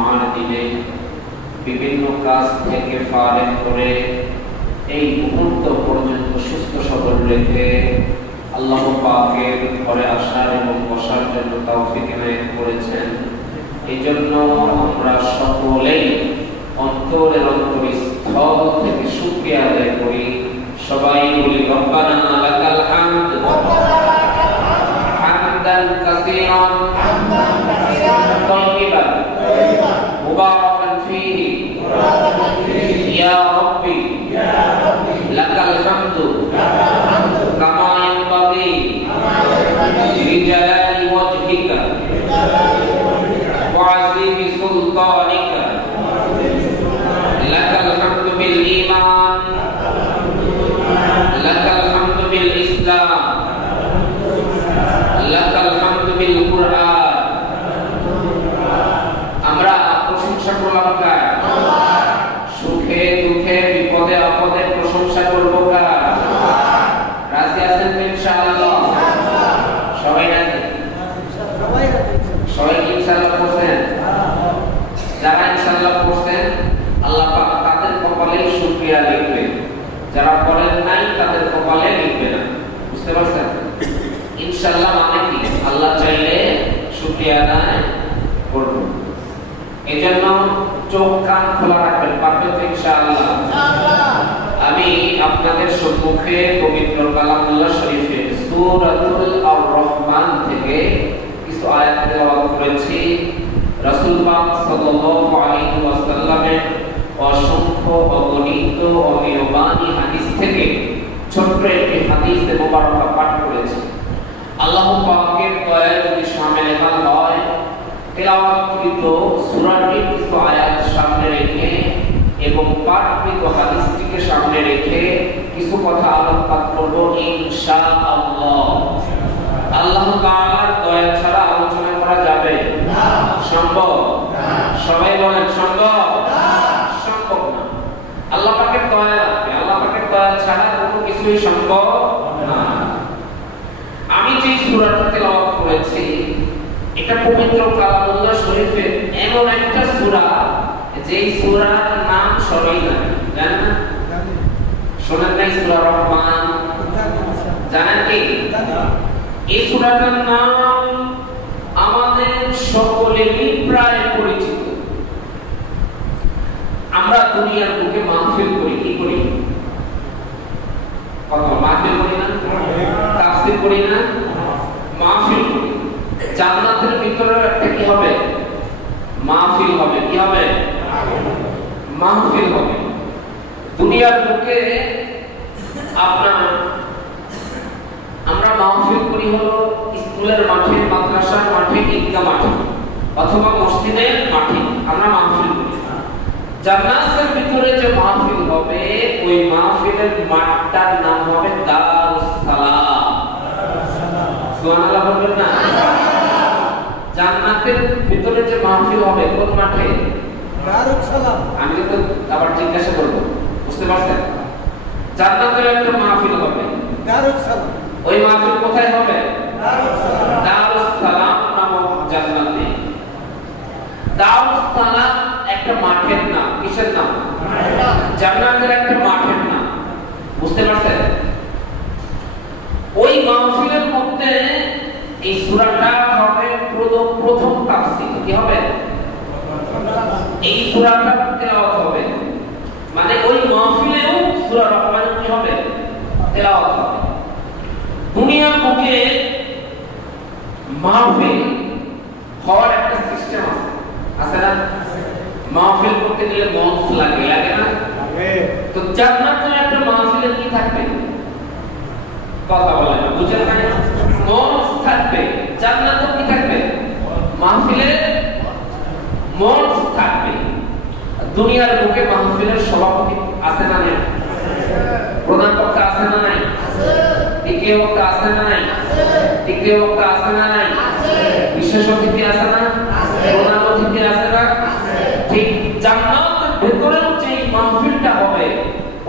জুমার দিনে বিভিন্ন কাজ থেকে ফারেক করে এই মুহূর্ত পর্যন্ত সুস্থ সবল রেখে আল্লাহ পাকের ঘরে আসার এবং বসার জন্য তৌফিক এনায়েত করেছেন। এই জন্য আমরা সকলেই অন্তরের অন্তরস্থল থেকে শুকরিয়া আদায় করি। সবাই বলি রব্বানা লাকাল হামদ হামদান কাসীরান তাইয়িবান মুবারাকান ফীহি ইয়া রাব্বি লাকাল হামদু কামা ইয়ানবাগি লিজালালি ওয়াজহিকা ওয়া আযীমি সুলতানিকা লাকাল হামদু বিল ঈমান লাকাল হামদু বিল ইসলাম লাকাল হামদু বিল কুরআন। আমরা প্রশংসা করলাম কার? সুখে দুঃখে বিপদে আপদে প্রশংসা করব কার? রাজি আছেন ইনশাআল্লাহ? সবাই রাজি? সবাই কি ইনশাআল্লাহ পড়ছেন? যারা ইনশাআল্লাহ পড়ছেন আল্লাহ পাক তাদের কপালে শুকরিয়া লিখবে, যারা পড়েন নাই তাদের কপালে লিখবে না। বুঝতে পারছেন? ইনশাআল্লাহ মানে কি? আল্লাহ চাইলে শুকরিয়া আদায় করব। এজন্য চোখ কান খোলা রাখবেন, পারবেন তো ইনশাআল্লাহ? আমি আপনাদের সম্মুখে পবিত্র কালামুল্লাহ শরীফের সূরাতুল আর-রহমান থেকে কিছু আয়াত তেলাওয়াত করেছি। রাসূল পাক সাল্লাল্লাহু আলাইহি ওয়াসাল্লামের অসংখ্য অগণিত অমেয়বানী হাদিস থেকে ছোট্ট একটি হাদিস মুবারকা পাঠ করেছি। আল্লাহ পাকের দয়ায় যদি শামিল হয় তেলাওয়াতকৃত সূরাটির কিছু আয়াত সামনে রেখে এবং পাঠকৃত হাদিসটিকে সামনে রেখে কিছু কথা আলোকপাত করব ইনশাআল্লাহ। আল্লাহ তাআলার দয়া ছাড়া আলোচনা করা যাবে না? সম্ভব না? সবাই বলেন সম্ভব না? সম্ভব না। আল্লাহ পাকের দয়া লাগবে, আল্লাহ পাকের দয়া ছাড়া কোনো কিছুই সম্ভব না। আমি যে সূরাটি তেলাওয়াত করেছি এটা পবিত্র কালামুল্লাহ শরীফের এমন একটা সূরা যেই সূরার নাম সবাই জানে। জানেন না? শোনেন নাই সূরা রহমান? জানেন কি? এই সূরাটার নাম আমাদের সকলেরই প্রায় পরিচিত। আমরা দুনিয়ার বুকে মাহফিল করি, কি করি? কত মাহফিল করি না? তাফসীর করি না? মাহফিল করি। জান্নাতের ভিতরে একটা কি হবে? মাহফিল হবে। কি হবে? মাহফিল হবে। দুনিয়ার বুকে আমরা মাহফিল করি হলো স্কুলের মাঠে, মাদ্রাসার মাঠে, ঈদগাহ মাঠে অথবা মসজিদের মাঠে আমরা মাহফিল করি। জান্নাতের ভিতরে যে মাহফিল হবে ওই মাহফিলের মাঠটার নাম হবে দারুস সালাম। সুবহানাল্লাহ বলবেন না? জান্নাতের ভিতরে যে মাহফিল হবে কোন মাঠে? দারুস সালাম। আমি তো আবার জিজ্ঞাসা করব, বুঝতে পারছেন? জান্নাতের একটা মাহফিল হবে দারুস সালাম। ওই মাহফিল কোথায় হবে? দারুস সালাম। দারুস সালাম নামক জান্নাতে। দারুস সালাম একটা মাঠের নাম। কিসের নাম? জান্নাতের একটা মাঠের নাম। বুঝতে পারছেন? ওই মাহফিলের মধ্যে এই সূরাটা হবে প্রথম তাফসীর। কি হবে? এই সূরাটা তেলাওয়াত হবে, মানে ওই মাহফিলেও সূরা রহমান কি হবে? তেলাওয়াত হবে। দুনিয়ার বুকে মাহফিল হওয়ার একটা সিস্টেম আছে, আছে না? মাহফিল করতে গেলে মঞ্চ লাগে, লাগে না? তো জান্নাতের একটা মাহফিলে কি থাকবে? কথা বলে না, বুঝেন না? মঞ্চ থাকবে। জান্নাতে কি থাকবে? মাহফিলে মঞ্চ থাকবে। দুনিয়ার বুকে মাহফিলের সভাপতি আছে না নাই? প্রধান বক্তা আছে না নাই? দ্বিতীয় বক্তা আছে না নাই? তৃতীয় বক্তা আছে না নাই? বিশেষ অতিথি আছে না? প্রধান অতিথি আছে না? ঠিক জান্নাতের ভিতরেও যে মাহফিলটা হবে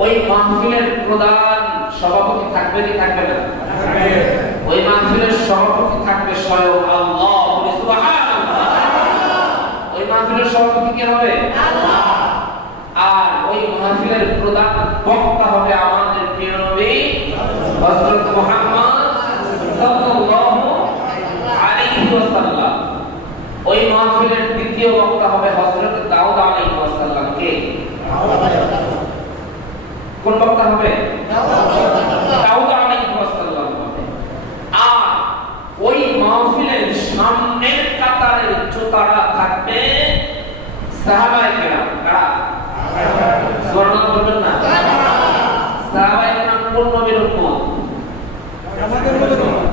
ওই মাহফিলের প্রধান সভাপতি থাকবে কি থাকবে না? ওই মাহফিলের সভাপতি থাকবে স্বয়ং আল্লাহ। সুবহানাল্লাহ। ওই মাহফিলের সভাপতি কে হবে? আল্লাহ। আর ওই মাহফিলের প্রধান বক্তা হবে আমাদের প্রিয় নবী হযরত মুহাম্মদ সাল্লাল্লাহু আলাইহি ওয়াসাল্লাম। ওই মাহফিলের দ্বিতীয় বক্তা হবে হযরত দাউদ আলাইহিস সালাম। কে? কোন বক্তা হবে? দাউদ আলাইহিস সালাম হবে। আর ওই মাহফিলের সামনের কাতারের জোতারা থাকবে সাহাবায়ে কেরাম। কারা? সুবহানাল্লাহ বলবেন না? সাহাবায়ে কেরাম কোন নবীর উম্মত? আমাদের নবীর উম্মত।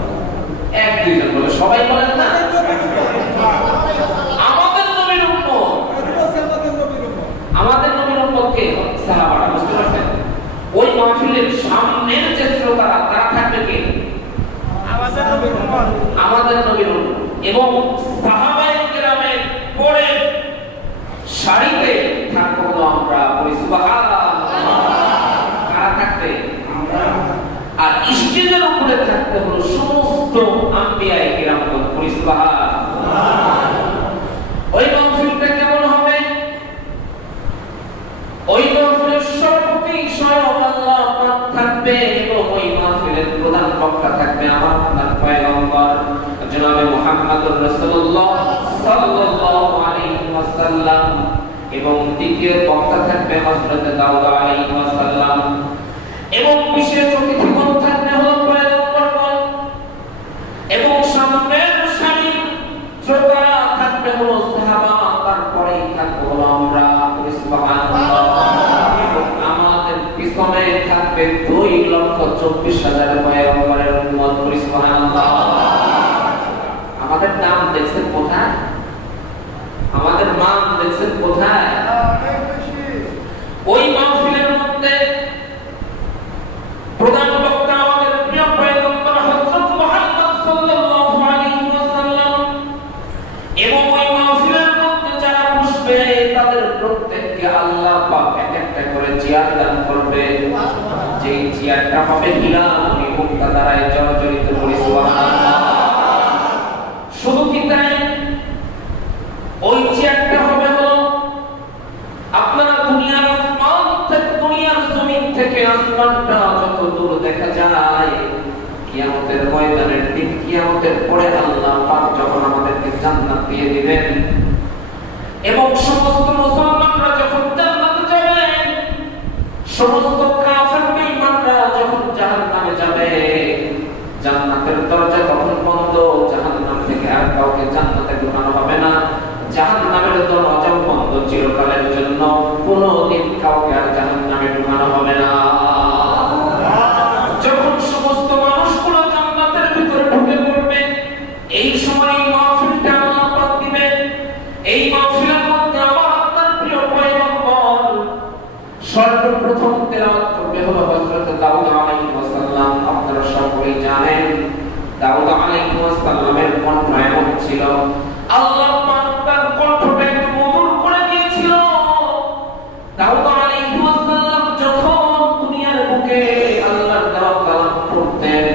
এক দুইজন বলে, সবাই বলেন না? আমাদের নবীর উম্মত। আমাদের নবীর উম্মত কে? সাহাবারা। বুঝতে পারছেন? ওই মাহফিলের সামনের যে শ্রোতারা তারা থাকবে কে? আমাদের নবীর উম্মত। আমাদের নবীর উম্মত। এবং সাহাবায়ে কেরামের পরে সারিতে থাকবো আমরা। বলি সুবহানাল্লাহ। কারা থাকবে? আমরা। আর স্টেজের উপরে থাকতে হলো সমস্ত আম্বিয়ায়ে কিরামগণ। বলি সুবহানাল্লাহ। ওই মাহফিলটা কেমন হবে? ওই মাহফিলের সভাপতি স্বয়ং আল্লাহ পাক থাকবে এবং ওই মাহফিলের প্রধান বক্তা থাকবে আমার আপনার পয়গম্বর জনাবে মুহাম্মদুর রাসূলুল্লাহ সাল্লাল্লাহু আলাইহি ওয়াসাল্লাম। এবং দ্বিতীয় বক্তা থাকবে হযরত দাউদ আলাইহিস সালাম। এবং বিশেষ অতিথিগণ থাকবে হলো পয়গম্বরগণ। এবং সামনের সারি শ্রোতারা থাকবে হলো সাহাবা। তারপরে থাকবে হলো আমরা। সুবহানাল্লাহ। এবং আমাদের পিছনে থাকবে 2,24,000 পয়গম্বরের উম্মত। সুবহানাল্লাহ। আমাদের নাম দেখছেন কোথায়? আমাদের মান দেখছেন কোথায়? ওই মাহফিলের মধ্যে প্রধান বক্তা আমাদের প্রিয় পয়গম্বর হযরত মুহাম্মদ সাল্লাল্লাহু আলাইহি ওয়াসাল্লাম। এবং ওই মাহফিলের মধ্যে যারা বসবে তাদের প্রত্যেককে আল্লাহ পাক একটা করে চেয়ার দান করবে। যে চেয়ারটা হবে হীরা মণি মুক্তা দ্বারা জর্জরিত। বলি সুবহানাল্লাহ। শুধু কি তাই? ওই চেয়ারটা হবে হলো আপনারা দুনিয়ার আসমান থেকে, দুনিয়ার জমিন থেকে আসমানটা যত দূর দেখা যায়, কিয়ামতের ময়দানের দিন, কিয়ামতের পরে আল্লাহ পাক যখন আমাদেরকে জান্নাত দিয়ে দিবেন এবং সমস্ত মুসলমানরা যখন জান্নাতে যাবেন, সমস্ত কাফের বেঈমানরা যখন জাহান্নামে যাবে, জান্নাতের দরজা তখন বন্ধ। জাহান্নাম থেকে আর কাউকে জান্নাতে ঢোকানো হবে না। জাহান্নামের দরজা বন্ধ চিরকালের জন্য। কোনদিন কাউকে আর জাহান্নামে ঢোকানো হবে না। যখন সমস্ত মানুষগুলো জান্নাতের ভিতরে ঢুকে পড়বে, এই সময় মাহফিলটা আল্লাহ পাক দিবেন। এই মাহফিলের মধ্যে আমার আপনার প্রিয় পয়গম্বর সর্বপ্রথম তেলাওয়াত করবে হলো হযরত দাউদ আলাইহিস সালাম। আপনারা সকলেই জানেন দাউদ আলাইহিস সালামের কণ্ঠ এমন ছিল, আল্লাহ পাক তার কণ্ঠটা একটু মধুর করে দিয়েছিল। দাউদ আলাইহিস সালাম যখন দুনিয়ার বুকে আল্লাহর দেওয়া কালাম পড়তেন,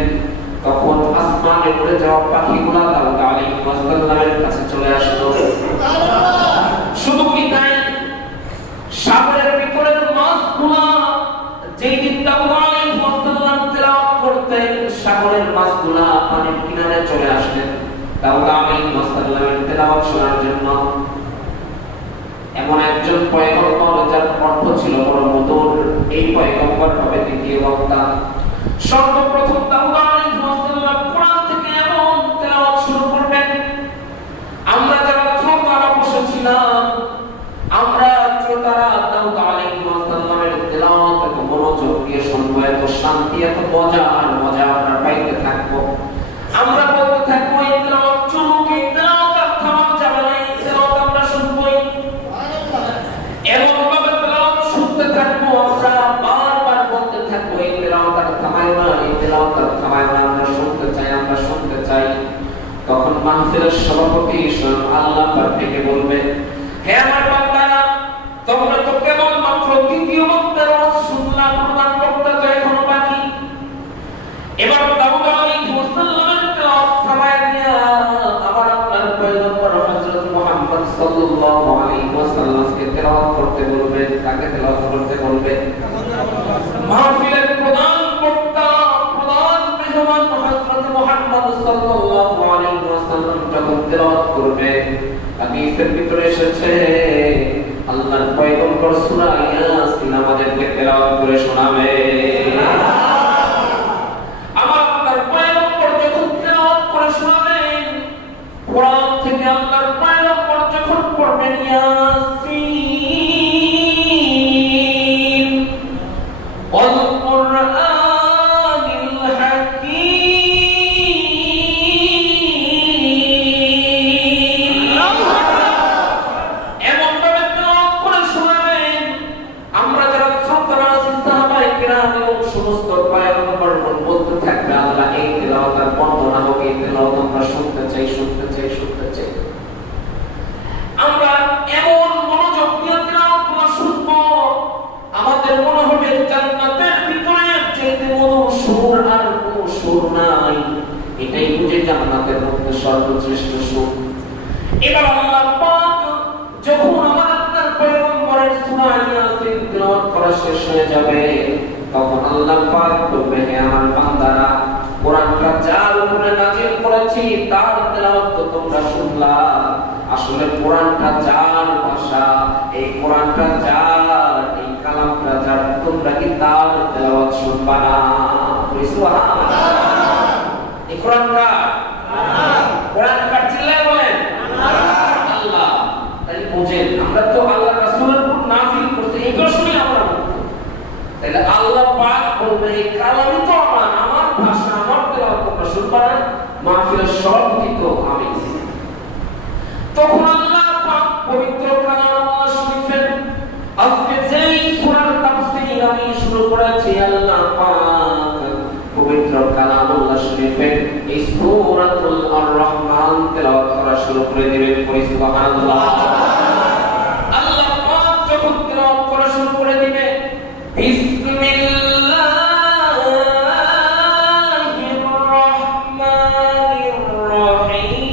তখন আসমানে উড়ে যাওয়া পাখিগুলো দাউদ আলাইহিস সালামের কাছে চলে আসতো। শুধু কি তাই? সাগরের ভিতরের মাছগুলো যেই দিন দাউদ আলাইহিস সালাম তেলাওয়াত করতেন, সাগরের মাছগুলো পানির কিনারে চলে আসতেন দাউদ আলাইহিস সালামের তেলাওয়াত শোনার জন্য। এমন একজন পয়গম্বর যার কণ্ঠ ছিল বড় মধুর, এই পয়গম্বর হবে দ্বিতীয় বক্তা। সর্বপ্রথম দাউদ আলাইহিস সালাম কোরআন থেকে এমন তেলাওয়াত শুরু করবেন, আমরা যারা শ্রোতারা বসেছিলাম, আমরা শ্রোতারা দাউদ আলাইহিস সালামের তেলাওয়াত এত মনোযোগ দিয়ে শুনবো, এত শান্তি, এত মজা আর মজা আমরা পাইতে থাকবো। আমরা বলতে থাকবো এই তেলাওয়াত চলুক, এই তেলাওয়াত আর থামানো যাবে না, এই তেলাওয়াত আমরা শুনবোই। এমন ভাবে তেলাওয়াত শুনতে থাকবো, আমরা বারবার বলতে থাকবো এই তেলাওয়াত আর থামায় না, এই তেলাওয়াত আর থামায় না, আমরা শুনতে চাই, আমরা শুনতে চাই। তখন মাহফিলের সভাপতি স্বয়ং আল্লাহ পাক ডেকে বলবে, হে আমার বান্দারা, তোমরা তো কেবল মাত্র দ্বিতীয় বক্তার ওয়াজ শুনলা, প্রধান বক্তা তো এখনো বাকি। এবার দাউদ আলাইহিস সালামের তেলাওয়াত থামায় দিয়া আমার আপনার পয়গম্বর হযরত মুহাম্মদ সাল্লাল্লাহু আলাইহি ওয়াসাল্লামকে তেলাওয়াত করতে বলবেন, তাকে তেলাওয়াত করতে বলবেন। মাহফিলের প্রধান বক্তা, প্রধান মেহমান হযরত মুহাম্মদ সাল্লাল্লাহু আলাইহি ওয়াসাল্লাম যখন তেলাওয়াত করবে, হাদিসের ভিতরে এসেছে আল্লাহর পয়গম্বর সূরা ইয়াসিন আমাদেরকে তেলাওয়াত করে শোনাবে। আমার আল্লাহর পয়গম্বর যখন তেলাওয়াত করে শোনাবেন, কোরআন থেকে আল্লাহর পয়গম্বর যখন পড়বেন ইয়াসিন ওয়াল কুরআনিল হাকীম, এমন ভাবে তেলাওয়াত করে শোনাবেন আমরা যারা শ্রোতারা আছি সাহাবায়ে কেরাম এবং সমস্ত পয়গম্বরগণ বলতে থাকবে আল্লাহ এই তেলাওয়াতের বর্ণনা হোক, এই তেলাওয়াত আমরা শুনতে চাই, শুনতে চাই, শুনতে চাই। আমরা এমন মনোযোগ দিয়ে তেলাওয়াতগুলো শুনবো আমাদের মনে হবে জান্নাতের ভিতরে যেতে মধুর সুর আর কোনো সুর নাই, এটাই বুঝে জান্নাতের মধ্যে সর্বশ্রেষ্ঠ সুর। এবার আল্লাহ পাক যখন আমাদের পয়গম্বরের সূরা ইয়াসিন তেলাওয়াত করা শেষ হয়ে যাবে, তখন আল্লাহ পাক বলবে হে আমার বান্দারা, কোরআনটা যার উপরে নাযিল করেছি তার তেলাওয়াত তো তোমরা শুনলা, আসলে কোরআনটা যার ভাষা, এই কোরআনটা যার, এই কালামটা যার, তোমরা কি তার তেলাওয়াত শুনবা না? সুবহানাল্লাহ। এই কোরআনটা কোরআন কার চিল্লায় বলেন আল্লাহ। তাই বুঝেন আমরা তো আল্লাহ রাসূলের উপর নাযিল করতে এই শুনে আমরা মুক্ত। তাহলে আল্লাহ পাক বলবে এই কালামই তো আমার ভাষা, আমার তেলাওয়াত তোমরা শুনবা না, মাহফিলের সভাপতি তো আমি। তখন আল্লাহ পাক পবিত্র কালাম শরীফের আজকে যেই সূরার তাফসীর আমি শুরু করেছি, আল্লাহ পাক পবিত্র কালামুল্লাহ শরীফের এই সূরাতুল আর-রহমান তেলাওয়াত করা শুরু করে দিবেন। সুবহানাল্লাহ। আল্লাহ পাক যখন তেলাওয়াত করা শুরু করে দিবে, বিসমিল্লাহির রহমানির রহিম,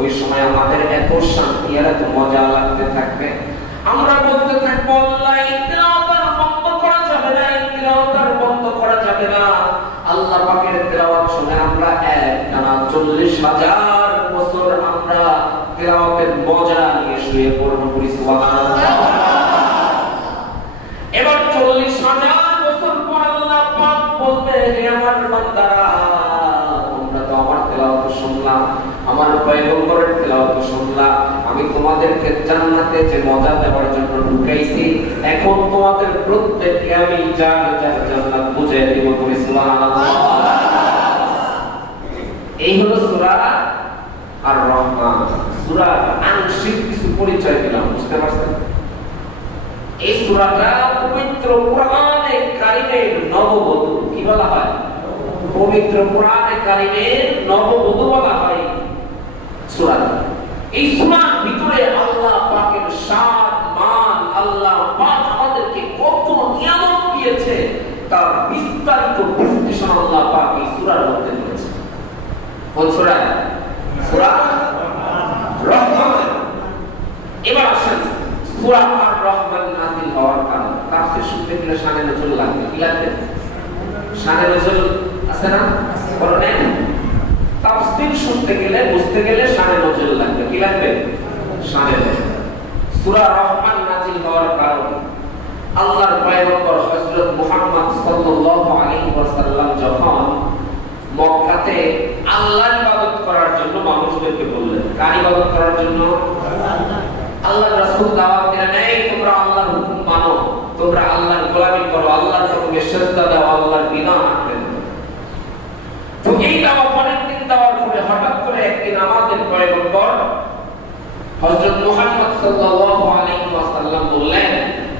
ওই সময় আমাদের এত শান্তি আর এত মজা লাগতে থাকবে, আমরা বলতে থাকবো আল্লাহ এই তেলাওয়াত বন্ধ করা যাবে না, এই তেলাওয়াত বন্ধ করা যাবে না। আল্লাহ পাকের তেলাওয়াত শুনে আমরা একটানা 40,000 বছর আমরা তেলাওয়াতের মজা নিয়ে শুয়ে পড়ব। সুবহানাল্লাহ। এবার 40,000 বছর পর আল্লাহ পাক বলতে হে আমার বান্দারা, তোমরা তো আমার তেলাওয়াত শুনলাম, আমার পয়গম্বরের তেলাওয়াত শুনলাম, আমি তোমাদেরকে জান্নাতে যে মজা দেওয়ার জন্য ঢুকাইছি, এখন তোমাদের প্রত্যেককে আমি জান্নাত বুঝিয়ে দিব। সুবহানাল্লাহ। এই হলো সূরা আর-রহমান। সূরা আংশিক কিছু পরিচয় দিলাম, বুঝতে পারছেন? এই সূরাটা পবিত্র কোরআনে কারিমের নববধূ কি বলা হয়? পবিত্র কোরআনে কারিমের নববধূ বলা হয় সূরা। এই সূরার ভিতরে আল্লাহ পাকের শান মান, আল্লাহ পাক আমাদেরকে কত নিয়ামত দিয়েছে তার বিস্তারিত বিশ্লেষণ আল্লাহ পাক এই সূরার মধ্যে করেছে। কোন সূরা? সূরা রহমান। এবার আসেন সূরা আর-রহমান নাযিল হওয়ার কারণ। তাফসীর শুনতে গেলে শানে নজুল লাগবে। কি লাগবে? শানে নজুল আছে না? পড়েন। তাফসীর শুনতে গেলে বুঝতে গেলে শানে নজুল লাগবে। কি লাগবে? শানে নজুল। সূরা রহমান নাযিল হওয়ার কারণ আল্লাহর পয়গম্বর হযরত মুহাম্মদ সাল্লাল্লাহু আলাইহি ওয়াসাল্লাম যখন মক্কাতে আল্লাহর ইবাদত করার জন্য মানুষদেরকে বললেন, কার ইবাদত করার জন্য? আল্লাহর রাসূল দাওয়াত দিলেন, এই তোমরা আল্লাহর হুকুম মানো, তোমরা আল্লাহর গোলামি করো, আল্লাহর হুকুমে সিজদা দাও, আল্লাহর বিধান আঁকড়ে ধরো। বছরে একটি নামাজের পয়গম্বর হযরত মুহাম্মদ সাল্লাল্লাহু আলাইহি ওয়াসাল্লাম বললেন,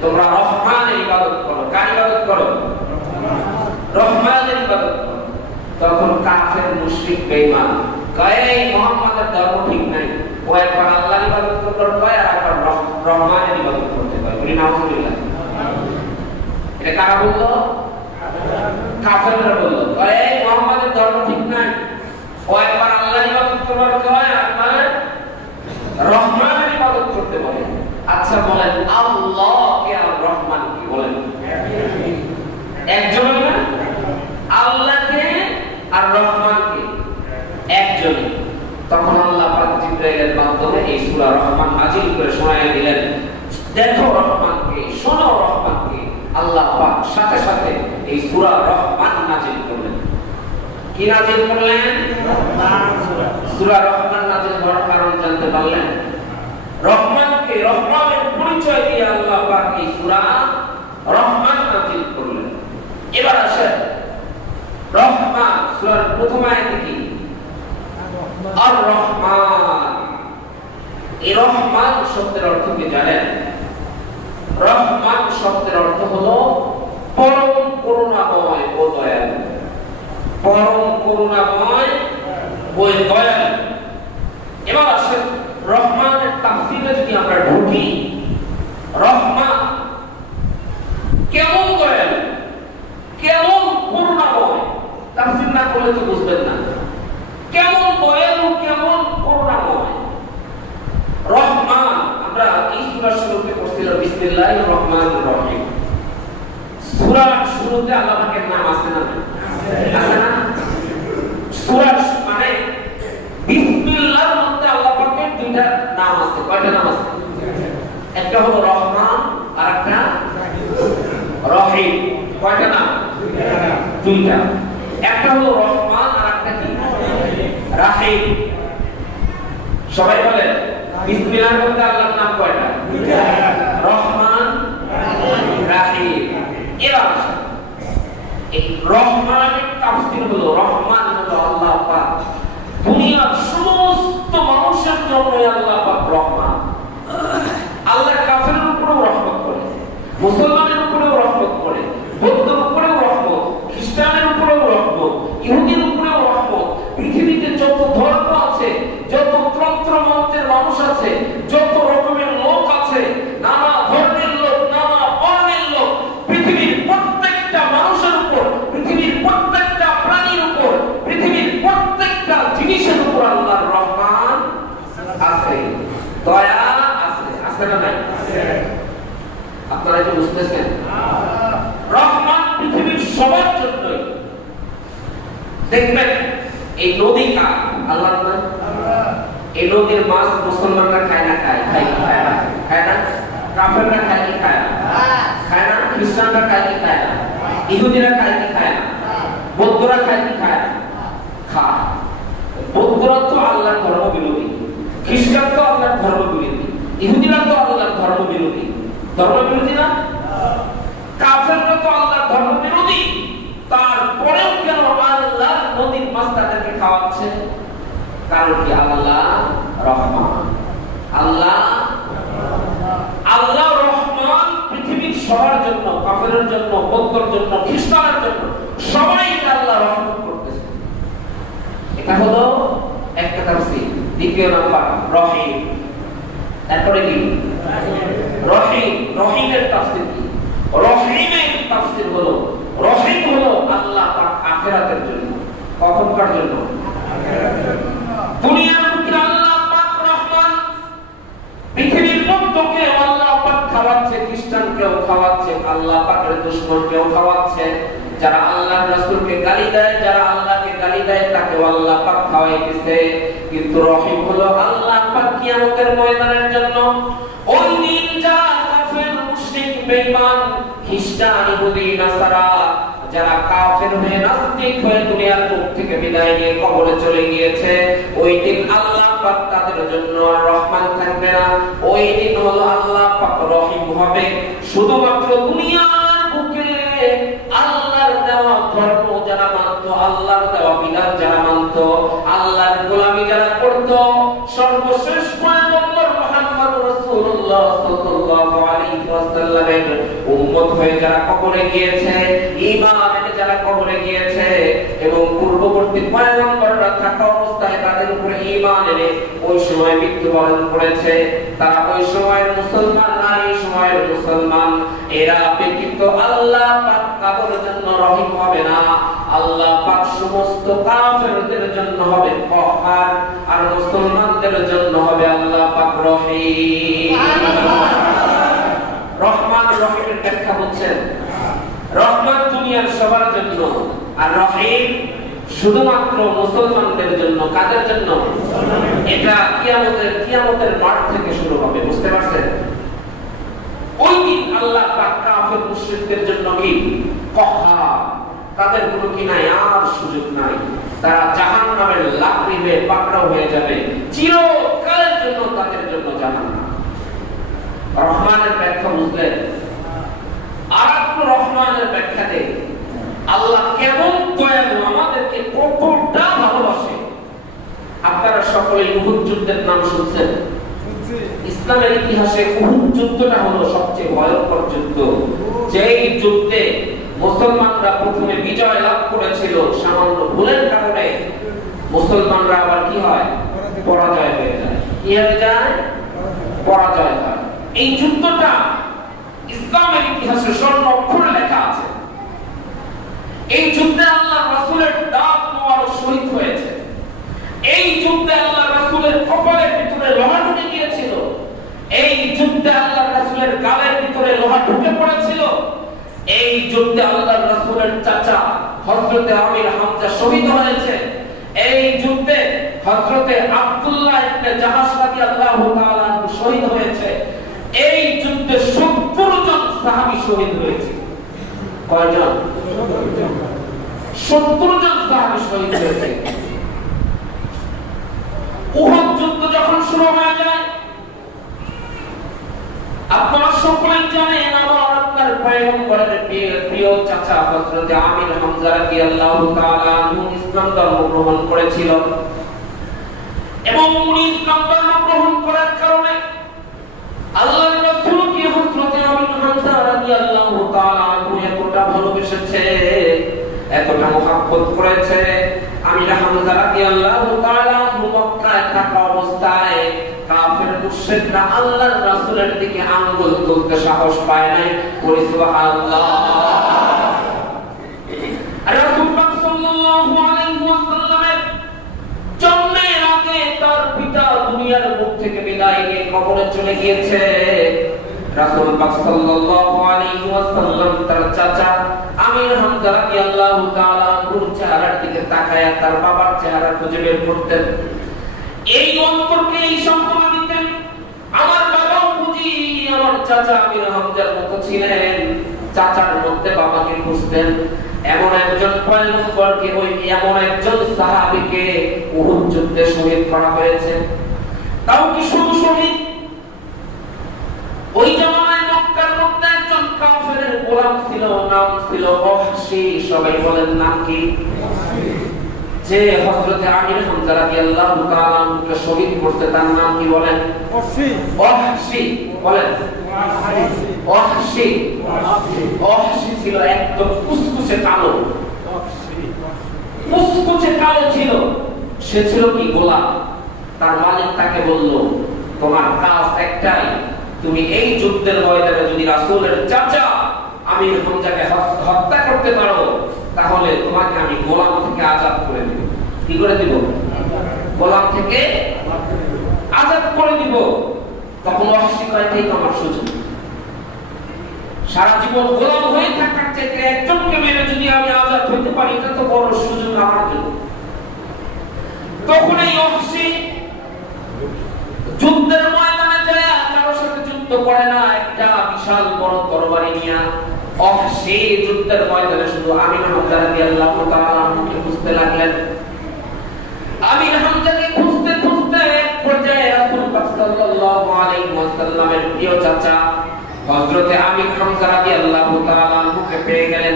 তোমরা রহমানের ইবাদত করো। কার ইবাদত করো? রহমানের ইবাদত করো। তখন কাফের মুশরিক বেঈমান কয়, এই মুহাম্মদের ধর্ম ঠিক নাই, ও একবার আল্লাহর ইবাদত করতে কয় আর একবার রহমানের ইবাদত করতে কয়। বলি নাউজুবিল্লাহ। এটা কারা বললো? কাফেররা বললো, কয় এই মুহাম্মদের ধর্ম ঠিক নাই, ও একবার আল্লাহর ইবাদত করতে কয় আর একবার রহমানের ইবাদত করতে বলে। আচ্ছা বলেন, আল্লাহ কে আর রহমান কি বলেন? একজন না? আল্লাহকে আর রহমানকে একজন। তখন আল্লাহ পাক জিবরাইলের মাধ্যমে এই সূরা রহমান নাযিল করে শোনায় দিলেন, দেখো রহমানকে, শোনো রহমানকে। আল্লাহ পাক সাথে সাথে এই সূরা রহমান নাযিল করলেন। কি নাযিল করলেন? সূরা রহমান নাযিল হওয়ার কারণ জানতে পারলেন? রহমানকে, রহমানের পরিচয় দিয়ে আল্লাহ পাক এই সূরা রহমান নাযিল করলেন। এবার আসেন, রহমান সূরার প্রথম আয়াতে কি? আর রহমান। এই রহমান শব্দের অর্থ কি জানেন? রহমান শব্দের অর্থ হলো পরম করুণাময় ও দয়ালু। পরম করুণাময় ও দয়ালু। এবার আসেন, রহমানের তাফসীরে যদি আমরা ঢুকি, রহমান কেমন দয়ালু, কেমন করুণাময়, তাফসীর না করলে তো বুঝবেন না। কেমন দয়ালু, কেমন করুণাময়। রহমান, আমরা এই সূরার শুরুতে পড়ছিলাম বিসমিল্লাহির রহমানির রহিম। সূরার শুরুতে আল্লাহ পাকের নাম আছে না? আছে না? সূরা মানে বিসমিল্লাহর মধ্যে আল্লাহ পাকের দুইটা নাম আছে। কয়টা নাম আছে? একটা হলো রহমান আর একটা রহিম। কয়টা নাম? দুইটা। একটা হলো রহমান আর একটা কি? রাহিম। সবাই বলেন, বিসমিল্লাহর মধ্যে আল্লাহর নাম কয়টা? দুইটা। রহমান, রাহিম। এবার এই রহমানের তাফসীর হলো, রহমান হলো আল্লাহ পাক দুনিয়ার সমস্ত মানুষের জন্য আল্লাহ পাক রহমান। আল্লাহ কাফেরের উপরেও রহমত করে, মুসলমানের উপরেও রহমত করে, বৌদ্ধের উপরেও রহমত, খ্রিস্টানের উপরেও রহমত, ইহুদির উপরেও রহমত। পৃথিবীতে যত ধর্ম আছে, যত তন্ত্র মন্ত্রের মানুষ আছে, যত রকমের লোক আছে, নানা ধর্মের লোক, নানা বর্ণের লোক, পৃথিবীর প্রত্যেকটা মানুষের উপর, পৃথিবীর প্রত্যেকটা প্রাণীর উপর, পৃথিবীর প্রত্যেকটা জিনিসের উপর আল্লাহর রহমান আছে, দয়া আছে। আছে না নাই? আপনারা কি বুঝতেছেন? রহমান পৃথিবীর সবার জন্যই। দেখবেন এই নদী কার? আল্লাহর না? এই নদীর মাছ মুসলমানরা খায় না? খায় না? খায় না? কাফেররা খায় কি খায় না? খায় না? খ্রিস্টানরা খায় কি খায় না? ইহুদিরা খায় কি খায় না? বৌদ্ধরা খায় কি খায় না? খায়। বৌদ্ধরা তো আল্লাহর ধর্ম বিরোধী, খ্রিস্টান তো আল্লাহর ধর্ম বিরোধী, ইহুদিরা তো আল্লাহর ধর্ম বিরোধী। ধর্ম বিরোধী না? কাফেররা তো আল্লাহর ধর্ম বিরোধী। তারপরেও কেন আল্লাহ নদীর মাছ তাদেরকে খাওয়াচ্ছে? কারণ কি? আল্লাহ রহমান। আল্লাহ রহমান পৃথিবীর সবার জন্য, কাফেরের জন্য, বৌদ্ধের জন্য, খ্রিস্টানের জন্য, সবাইকে আল্লাহ রহমত করতেছে। এটা হলো একটা তাফসীর। দ্বিতীয় নাম্বার রহিম। তারপরে কি? রহিম। রহিমের তাফসীর কি? রহিমের তাফসীর হলো, রহিম হলো আল্লাহ পাক আখিরাতের জন্য। কখনকার জন্য? আখিরাতের জন্য। দুনিয়ার বুকে আল্লাহ পাক রহমান, পৃথিবীর মধ্যকে আল্লাহ পাক খাওয়াচ্ছে, খ্রিস্টানকেও খাওয়াচ্ছে, আল্লাহ পাকের দুশমনকেও খাওয়াচ্ছে। যারা আল্লাহর রাসূলকে গালি দেয়, যারা আল্লাহকে গালি দেয়, তাকে আল্লাহ পাক খাওয়াইতেছে। কিন্তু রহিম হলো আল্লাহ পাক কিয়ামতের ময়দানের জন্য। ওই দিন যারা কাফের, মুশরিক, বেঈমান, খ্রিস্টান, ইহুদি, নাসারা, যারা কাফের হয়ে, নাস্তিক হয়ে দুনিয়ার মুখ থেকে বিদায় নিয়ে কবরে চলে গিয়েছে, ওই দিন আল্লাহ পাক তাদের জন্য রহমান থাকবে না। ওই দিন হলো আল্লাহ পাক রহিম হবে। শুধুমাত্র দুনিয়ার বুকে আল্লাহর দেওয়া ধর্ম যারা মানত, আল্লাহর দেওয়া বিধান যারা মানত, আল্লাহর গোলামি যারা উম্মত হয়ে যারা কবরে গিয়েছে, ঈমান এনে যারা কবরে গিয়েছে এবং পূর্ববর্তী পয়গম্বররা থাকা অবস্থায় তাদের উপরে ঈমান এনে ওই সময় মৃত্যুবরণ করেছে, তারা ওই সময়ের মুসলমান না, এই সময়ের মুসলমান, এরা ব্যতীত আল্লাহ পাক কারোর জন্য রহিম হবে না। আল্লাহ পাক সমস্ত কাফেরদের জন্য হবে কহার, আর মুসলমানদের জন্য হবে আল্লাহ পাক রহিম। রহমান রহিমের ব্যাখ্যা বলছেন, রহমান দুনিয়ার সবার জন্য, আর রহিম শুধুমাত্র মুসলমানদের জন্য। কাদের জন্য? এটা কিয়ামতের মাঠ থেকে শুরু হবে, বুঝতে পারছেন? ওই দিন আল্লাহ পাক কাফের মুশরিকদের জন্য কি কহার, তাদের কোনো কি নাই, আর সুযোগ নাই, তারা জাহান্নামের লাকড়ি হয়ে পাকড়াও হয়ে যাবে, চিরকালের জন্য তাদের জন্য জাহান্নাম। রহমানের ব্যাখ্যা বুঝলেন? আর একটু রহমানের ব্যাখ্যা দেই, আল্লাহ কেমন দয়ালু, আমাদেরকে কতটা ভালোবাসে। আপনারা সকলে উহুদ যুদ্ধের নাম শুনছেন? ইসলামের ইতিহাসে উহুদ যুদ্ধটা হলো সবচেয়ে ভয়ঙ্কর যুদ্ধ। যেই যুদ্ধে মুসলমানরা প্রথমে বিজয় লাভ করেছিল, সামান্য ভুলের কারণে মুসলমানরা আবার কি হয়, পরাজয় হয়ে যায়। কি হয়ে যায়? পরাজয় হয়। এই যুদ্ধটা ইসলামের ইতিহাসে স্বর্ণ অক্ষরে লেখা আছে। এই যুদ্ধে আল্লাহ রাসূলের দাঁত মোবারক শহীদ হয়েছে। এই যুদ্ধে আল্লাহ রাসূলের কপালের ভিতরে লোহা ঢুকে গিয়েছিল। এই যুদ্ধে আল্লাহ রাসূলের গালের ভিতরে লোহা ঢুকে পড়েছিল। এই যুদ্ধে আল্লাহ রাসূলের চাচা হযরতে আমির হামজা শহীদ হয়েছে। এই যুদ্ধে হযরতে আব্দুল্লাহ ইবনে জাহাশ রাদিয়াল্লাহু তাআলা শহীদ হয়েছে। এই যুদ্ধে 70 জন সাহাবী শহীদ হয়েছে। কয়জন? 70 জন সাহাবী শহীদ হয়েছে। উহুদ যুদ্ধ যখন শুরু হয়ে যায়, আপনারা সকলেই জানেন আমার আপনার পয়গম্বরের প্রিয় চাচা হযরতে আমির হামজা রাদিয়াল্লাহু তাআলা ইসলাম ধর্ম গ্রহণ করেছিল এবং উনি ইসলাম ধর্ম গ্রহণ করার কারণে আল্লাহর রাসূলকে হযরতে আমির হামজা রাদিয়াল্লাহু তাআলা এতটা ভালোবেসেছে, এতটা মহব্বত করেছে। আমির হামজা রাদিয়াল্লাহু তাআলা মক্কায় থাকা অবস্থায় কাফের মুশরিকরা আল্লাহর রাসূলের দিকে আঙ্গুল তুলতে সাহস পায় নাই। বলি সুবহানাল্লাহ। আর রাসূল পাক সাল্লাল্লাহু আলাইহি ওয়াসাল্লামের জন্মের আগে তার পিতা দুনিয়ার মুখ থেকে বিদায় নিয়ে কবরে চলে গিয়েছে। রাসূল পাক সাল্লাল্লাহু আলাইহি ওয়াসাল্লাম তার চাচা আমির হামজা রাদিয়াল্লাহু তাআলা পুর চেহারার দিকে তাকায়া তার বাবার চেহারা খুঁজে বের করতেন। এই অন্তরকে এই সম্পর্ক দিতেন। আমার বাবাও বুঝি আমার চাচা আমির হামজার মতো ছিলেন, চাচার মধ্যে বাবাকে খুঁজতেন। এমন একজন পয়গম্বরকে, ওই এমন একজন সাহাবীকে উহুদ যুদ্ধে শহীদ করা হয়েছে। তাও কি শুধু শহীদ, ওই জামানায় মক্কার মধ্যে একজন কাফেরের গোলাম ছিল, নাম ছিল ওহশী। সবাই বলেন নাম কি? যে হযরতে আমির হামজা রাদিয়াল্লাহু তাআলাকে শহীদ করতে, তার নাম কি বলেন? ওহশী। বলেন ওহশী। ওহশী ছিল একদম কুচকুচে কালো, কুচকুচে কালো ছিল। সে ছিল কি গোলাম। তার মালিক তাকে বলল, তোমার কাজ একটাই, তুমি এই যুদ্ধের ময়দানে যদি রাসূলের চাচা আমির হামজাকে হত্যা করতে পারো, তাহলে তোমাকে আমি গোলাম থেকে আজাদ করে দেব। কি করে দিব? গোলাম থেকে আজাদ করে দিব। তখন ওহশী কয়, ঠিক আমার সুযোগ। সারা জীবন গোলাম হয়ে থাকার থেকে একজনকে মেরে যদি আমি আজাদ হইতে পারি, এটা তো বড় সুযোগ আমার জন্য। তখন এই ওহশী যুদ্ধের ময়দানে যায়, কারোর সাথে যুদ্ধ করে না, একটা বিশাল বড় তরবারি নিয়ে ওহশী যুদ্ধের ময়দানে শুধু আমির হামজা রাদিয়াল্লাহু তাআলাকে খুঁজতে লাগলেন। আমির হামজাকে খুঁজতে খুঁজতে এক পর্যায়ে রাসূল পাক সাল্লাল্লাহু আলাইহি ওয়াসাল্লামের প্রিয় চাচা হযরতে আমির হামজা রাদিয়াল্লাহু তাআলাকে পেয়ে গেলেন।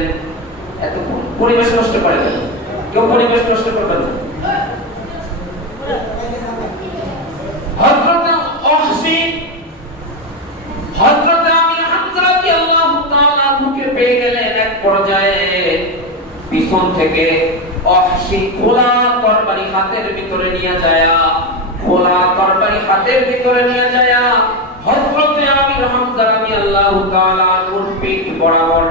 এত পরিবেশ নষ্ট করে দেন, কেউ পরিবেশ নষ্ট করবে না। হযরতে ওহশী হযরতে আমির হামজা রাদিয়াল্লাহু তাআলা পিছন থেকে অহসি খোলা তরবারি হাতের ভিতরে নিয়ে যায়, খোলা তরবারি হাতের ভিতরে নিয়ে যায় হযরত আমির হামজা রাদিয়াল্লাহু তাআলা আনহুর পিঠ বরাবর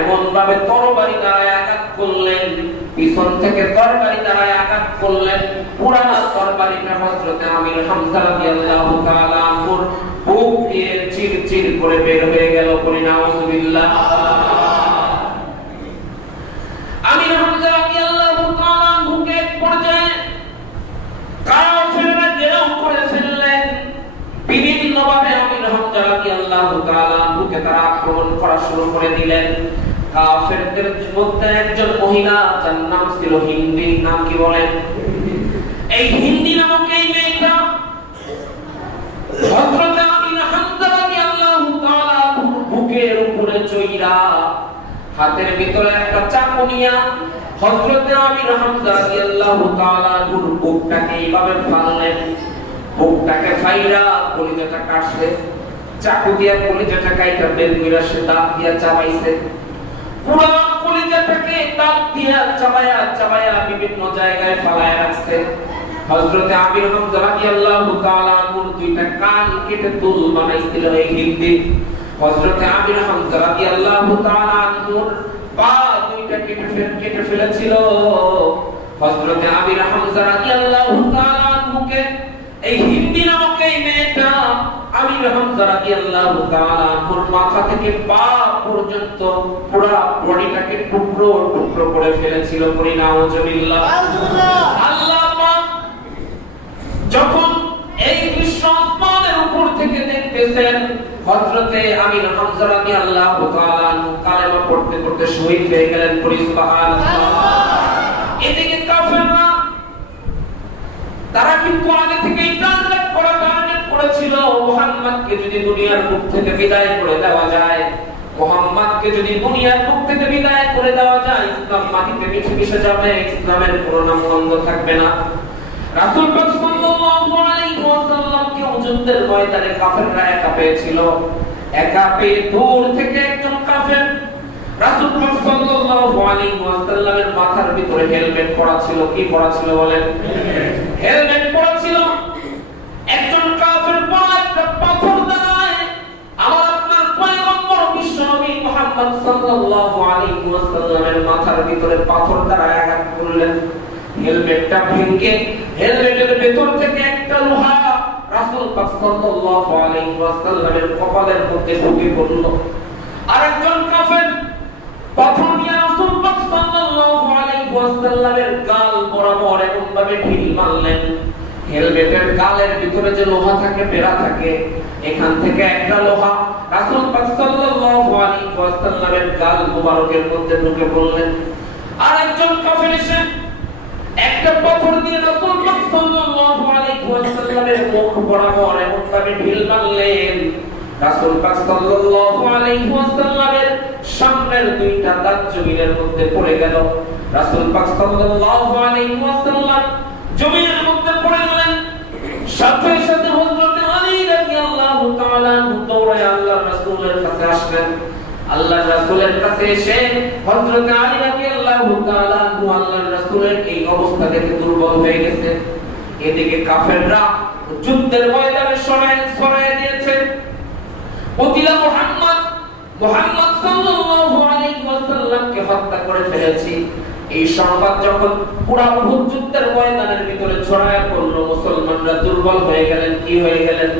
এমন ভাবে তরবারি দ্বারা আঘাত করলেন, পিছন থেকে তরবারি দ্বারা আঘাত করলেন, পুরা তরবারিটা হযরত আমির হামজা রাদিয়াল্লাহু তাআলা আনহুর বুক দিয়ে চিরচির করে বের হয়ে গেল। বলি নাউযুবিল্লাহ। আমির হামজা রাদিয়াল্লাহু তাআলা আনহুকে পর্যায়ে কাফেররা ঘেরাও করে ফেললেন। বিভিন্ন ভাবে আমির হামজা রাদিয়াল্লাহু তাআলা আনহুকে তারা আক্রমণ করা শুরু করে দিলেন। কাফেরদের মধ্যে একজন মহিলা, যার নাম ছিল হিন্দি, নাম কি বলেন? এই হিন্দি নামক এই মেয়েটা হযরত আমির হামজা রাদিয়াল্লাহু তাআলা আনহুর বুকের উপরে চইরা হাতের ভিতরে একটা চাকু নিয়া হযরত আমির হামজা রাদিয়াল্লাহু তাআলা আনহুর বুকটাকে এইভাবে ফাললেন। বুকটাকে ফাইরা কলিজাটা কাটছে, চাকু দিয়ে কলিজাটা কাইটা বের কইরা সে দাঁত দিয়া চাবাইছে। পুরো কলিজাটাকে দাঁত দিয়া চাবায়া চাবায়া বিভিন্ন জায়গায় ফালায়া রাখছে। হযরত আমির হামজা রাদিয়াল্লাহু তাআলা আনহুর দুইটা কান কেটে দুল বানাইছিল এই হিন্দি। হযরত আমির হামজা রাদিয়াল্লাহু তাআলা আনহুর পা দুইটা কেটে ফেলেছিল। হযরত আমির হামজা রাদিয়াল্লাহু তাআলা আনহুকে এই হিন্দি নামক এই মেয়েটা আমির হামজা রাদিয়াল্লাহু তাআলা আনহুর মাথা থেকে পা পর্যন্ত পুরো বডিটাকে টুকরো টুকরো করে ফেলেছিল। বলি নাউযুবিল্লাহ। আল্লাহ পাক যখন এই দৃশ্য আসমানের উপর থেকে দেখতেছেন, হযরতে আমির হামজা রাদিয়াল্লাহু তাআলা আনহু কালেমা পড়তে পড়তে শহীদ হয়ে গেলেন। বলি সুবহানাল্লাহ। এদিকে কাফেররা তারা কিন্তু আগে থেকেই টার্গেট করেছিল, মুহাম্মদকে যদি দুনিয়ার বুক থেকে বিদায় করে দেওয়া যায়, মুহাম্মদকে যদি দুনিয়ার বুক থেকে বিদায় করে দেওয়া যায়, ইসলাম মাটিতে মিশে যাবে, ইসলামের কোনো নামগন্ধ থাকবে না। রাসূল পাক সাল্লাল্লাহু আলাইহি ওয়াসাল্লামকে যুদ্ধের ময়দানে কাফেররা একা পেয়েছিল। একা পেয়ে দূর থেকে একজন কাফের রাসূল পাক সাল্লাল্লাহু আলাইহি ওয়াসাল্লামের মাথার ভিতরে হেলমেট পরা ছিল। কি পরা ছিল বলেন? হেলমেট পরা ছিল। একজন কাফের বড় একটা পাথর দাঁড়ায় আমার আপনার পয়গম্বর বিশ্বনবী মুহাম্মদ সাল্লাল্লাহু আলাইহি ওয়াসাল্লামের মাথার ভিতরে পাথর দ্বারা আঘাত করলেন। হেলমেটটা ভেঙে হেলমেটের ভেতর থেকে একটা লোহা রাসূল পাক সাল্লাল্লাহু আলাইহি ওয়াসাল্লামের কপালের মধ্যে ঢুকে পড়ল। আরেকজন কাফের পাথর নিয়ে রাসূল পাক সাল্লাল্লাহু আলাইহি ওয়াসাল্লামের গাল বরাবর এমন ভাবে ঢিল মারলেন, হেলমেটের গালের ভিতরে যে লোহা থাকে, পেরা থাকে, এখান থেকে একটা লোহা রাসূল পাক সাল্লাল্লাহু আলাইহি ওয়াসাল্লামের গাল মুবারকের মধ্যে ঢুকে পড়লেন। আরেকজন কাফের এসে একটা পাথর দিয়ে রাসূল পাক সাল্লাল্লাহু আলাইহি ওয়াসাল্লামের মুখ বরাবর এমন ভাবে ঢিল মারলেন, রাসূল পাক সাল্লাল্লাহু আলাইহি ওয়াসাল্লামের সামনের দুইটা দাঁত জমিনের মধ্যে পড়ে গেল। রাসূল পাক সাল্লাল্লাহু আলাইহি ওয়াসাল্লাম জমিনের মধ্যে পড়ে গেলেন। সাথে সাথে হযরত আলী রাদিয়াল্লাহু তাআলা দৌড়ে আল্লাহর রাসূলের কাছে আসলেন। আল্লাহর রাসূলের কাছে এসে হযরত আলী রাদিয়াল্লাহু তাআলা আল্লাহর রাসূলের এই অবস্থা দেখে দুর্বল হয়ে গেছে। এদিকে কাফেররা যুদ্ধের ময়দানে সরায় দিয়েছে। ওদিকে মুহাম্মদ সাল্লাল্লাহু আলাইহি ওয়াসাল্লামকে হত্যা করে ফেলেছি। এই সংবাদ যখন পুরো উহুদ যুদ্ধের ময়দানের ভিতরে ছড়ায় পড়ল, মুসলমানরা দুর্বল হয়ে গেলেন। কি হয়ে গেলেন?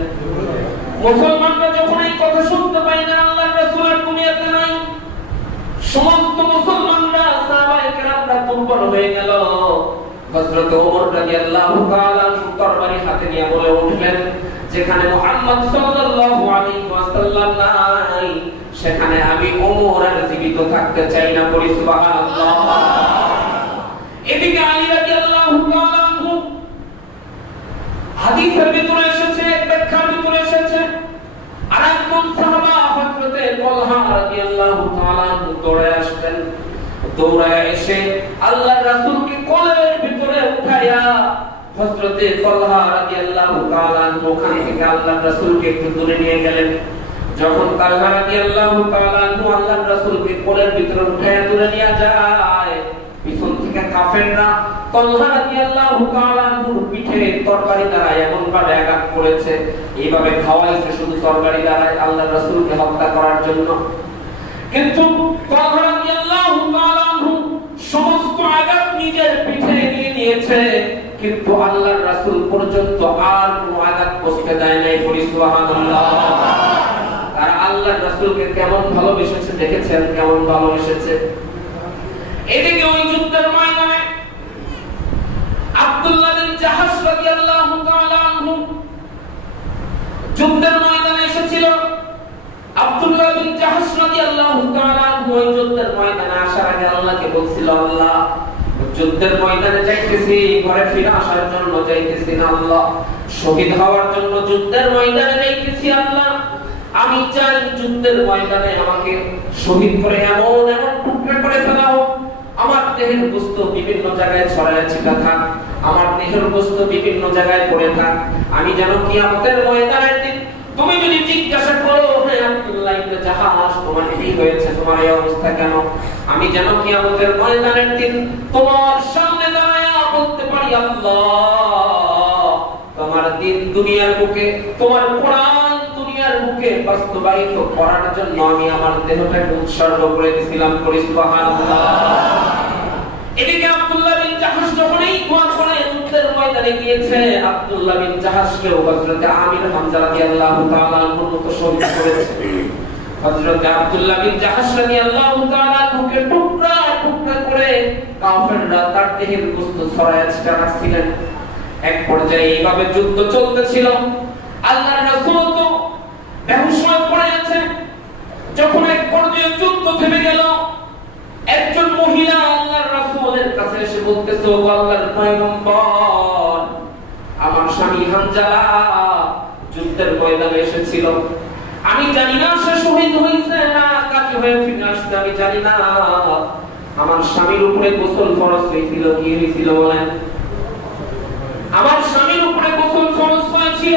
মুসলমানরা যখন এই কথা শুনতে পায় না আল্লাহর রাসূলের দুনিয়াতে নাই, সমস্ত মুসলমানরা সাহাবায়ে কেরামরা দুর্বল হয়ে গেল। হযরত ওমর রাদিয়াল্লাহু তাআলা তরবারি হাতে নিয়ে বলে উঠলেন, যেখানে মুহাম্মদ সাল্লাল্লাহু আলাইহি ওয়াসাল্লাম নাই সেখানে আমি ওমর আর জীবিত থাকতে চাই না। বলি সুবহানাল্লাহ। এদিকে আলী রাদিয়াল্লাহু তাআলা হাদিসের ভিতরে এসেছে, ব্যাখ্যার ভিতরে এসেছে, আরেকজন সাহাবা হযরতে তালহা রাদিয়াল্লাহু তাআলা দৌড়ে আসলেন। দৌড়ে এসে আল্লাহর রাসূলকে কোলের ভিতরে উঠায়া হযরতে তালহা রাদিয়াল্লাহু তাআলা ওখান থেকে আল্লাহর রাসূলকে একটু দূরে নিয়ে গেলেন। যখন তালহা রাদিয়াল্লাহু তাআলা আল্লাহর রাসূলকে কোলের ভিতরে উঠায়া দূরে নিয়ে যায়, কাফেররা তালহা রাদিয়াল্লাহু তাআলা আনহুর পিঠে তরবারি দ্বারা এমন ভাবে আঘাত করেছে, এইভাবে খাওয়াইছে শুধু তরবারি দ্বারা আল্লাহর রাসূলকে হত্যা করার জন্য। কিন্তু তালহা রাদিয়াল্লাহু তাআলা আনহু সমস্ত আঘাত নিজের পিঠে নিয়ে নিয়েছে, কিন্তু আল্লাহর রাসূল পর্যন্ত আর কোনো আঘাত কষতে দেয় নাই। বলি সুবহানাল্লাহ। তারা আল্লাহর রাসূলকে কেমন ভালোবেসেছে দেখেছেন, কেমন ভালোবেসেছে। এদিকে ওই যুদ্ধের ময়দানে আব্দুল্লাহ বিন জাহাশ রাদিয়াল্লাহু তাআলা আনহু যুদ্ধের ময়দানে এসেছিল। আব্দুল্লাহ বিন জাহাশ রাদিয়াল্লাহু তাআলা আনহু ওই যুদ্ধের ময়দানে আসার আগে আল্লাহকে বলছিল, আল্লাহ যুদ্ধের ময়দানে যাইতেছি, ঘরে ফিরে আসার জন্য যাইতেছি না আল্লাহ, শহীদ হওয়ার জন্য যুদ্ধের ময়দানে যাইতেছি আল্লাহ। আমি চাই যুদ্ধের ময়দানে আমাকে শহীদ করে এমন এমন টুকরা করে ফেলা হোক, আমার দেহের গোশত বিভিন্ন জায়গায় ছড়ায় ছিটা থাক, আমার দেহের গোশত বিভিন্ন জায়গায় পড়ে থাক। আমি যেন কিয়ামতের ময়দানের দিন তুমি যদি জিজ্ঞাসা করো, হে আব্দুল্লাহ ইবনে জাহাশ তোমার কি হয়েছে, তোমার এই অবস্থা কেন, আমি যেন কিয়ামতের ময়দানের দিন তোমার সামনে দাঁড়ায় বলতে পারি, আল্লাহ তোমার দিন দুনিয়ার বুকে, তোমার কোরআন দুনিয়ার বুকে বাস্তবায়িত করার জন্য আমি আমার দেহটাকে উৎসর্গ করে দিয়েছিলাম। সুবহানাল্লাহ। এদিকে আব্দুল্লাহ বিন জাহাশ যখন এই দোয়া করে যুদ্ধের ময়দানে গিয়েছে, আব্দুল্লাহ বিন জাহাশকে হযরত আমির হামজা রাদিয়াল্লাহু তাআলা আনহুর মতো শহীদ করেছে। হযরত আব্দুল্লাহ বিন জাহাশ রাদিয়াল্লাহু তাআলা আনহুকে টুকরা টুকরা করে কাফেররা তার দেহের গোশত ছড়ায় ছিটা রাখছিলেন। এক পর্যায়ে এইভাবে যুদ্ধ চলতেছিল, আল্লাহর রাসূল তো বেহুশ হয়ে পড়ে আছেন। যখন এক পর্যায়ে যুদ্ধ থেমে গেল, একজন মহিলা আল্লাহর রাসূলের কাছে এসে বলতেছে, ও আল্লাহর পয়গম্বর, আমার স্বামী হানজালা যুদ্ধের ময়দানে এসেছিল, আমি জানি না সে শহীদ হয়েছে না কাকে হয়ে ফিরে আসছে, আমি জানি না। আমার স্বামীর উপরে গোসল ফরজ হয়েছিল, কি হয়েছিল বলেন? আমার স্বামীর উপরে গোসল ফরজ হয়েছিল,